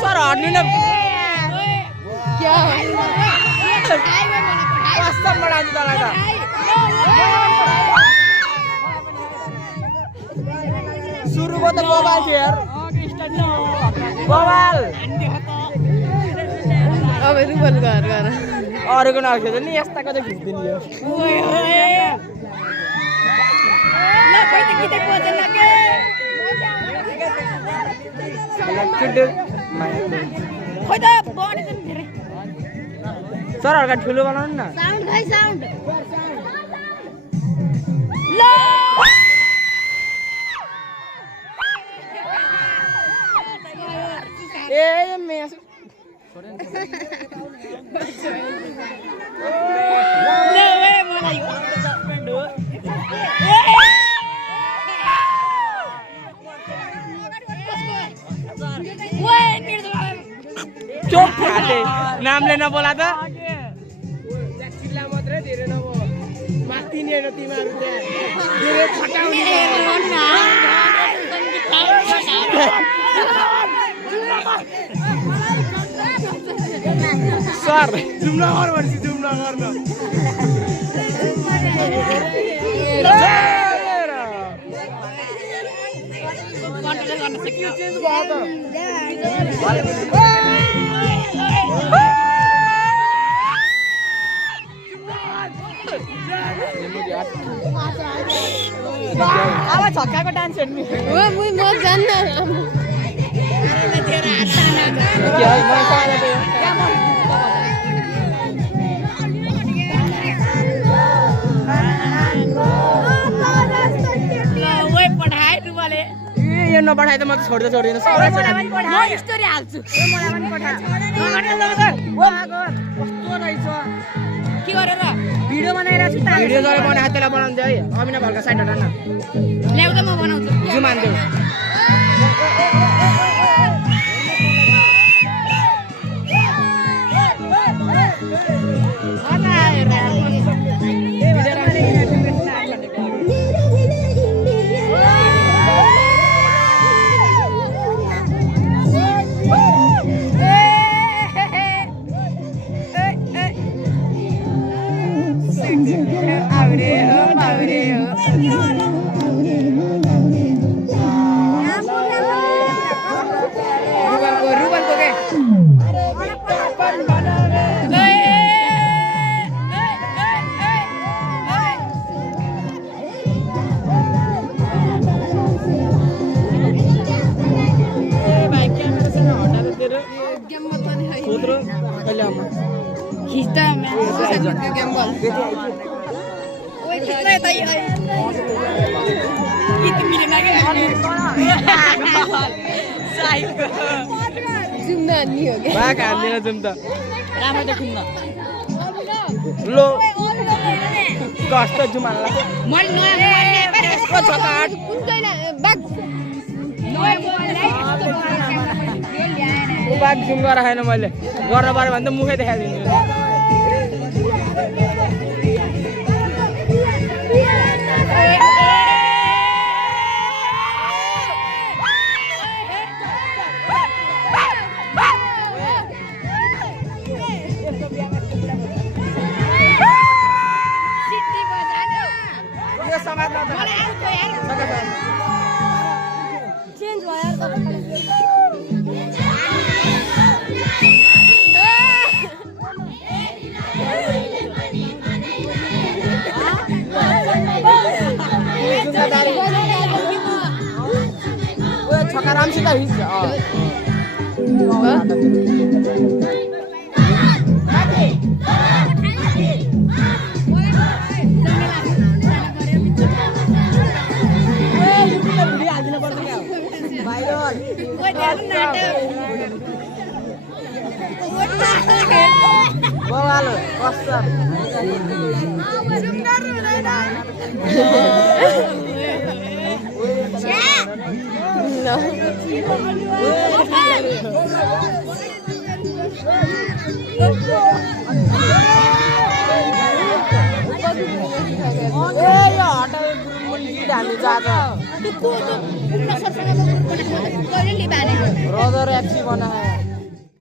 sir हट्नु न क्या कसम बढाउँछु तँलाई त सुरुको त बबाल थियो यार बबाल अब रुबल घर गर अरूको नखेल्छ नि यस्ताको चाहिँ खिच्दिनु यो सर हल्का ठुलो बनाउनु न ए मेस चुप खाले नामले नबोला त चिल्ला मात्रै धेरै नभो माथि नि हैन तिमीहरु त्यहाँ धेरै फटाउने सर जुम्ला गर भन्छ जुम्ला गर्न कन्ट्रोल गर्न सक्यो चेन्ज भयो त अब छक्काको डान्स हेर्नु ओ मुई म जान्न यो नपठाए त म त छोड्दिन म स्टोरी हाल्छु मलाई पनि पठा कस्तो रहेछ के गरेर भिडियो बनाइरहेको छु भिडियो जले बनाए त्यसलाई बनाउँदै है अमिना भल्का साइड हटाउन ल्याउ त म बनाउँछु जुम हान्देऊ खिच्दा गेम बल ओए खिच्दै त यो गीत मिलेन के साइको जुम न नि हो के बाक हान्दिन जुम त राम्रो देखिन्न लो कस्तो जुम हान्ला मैले नयाँ ओ छकाट कुन कैला बाक नयाँ मोबाइल उ बाक जुम गरा हैन मैले गर्न पारे भने त मुखै देखाइदिन्छु चेन्ज भयो यार छक्का रामसित हिँड्छ बवाल कस्तो ए यो हटाए हामी जान्छ टुक्कु तो पूर्ण सरसँग कहिले बानेको ब्रदर एफसी बना है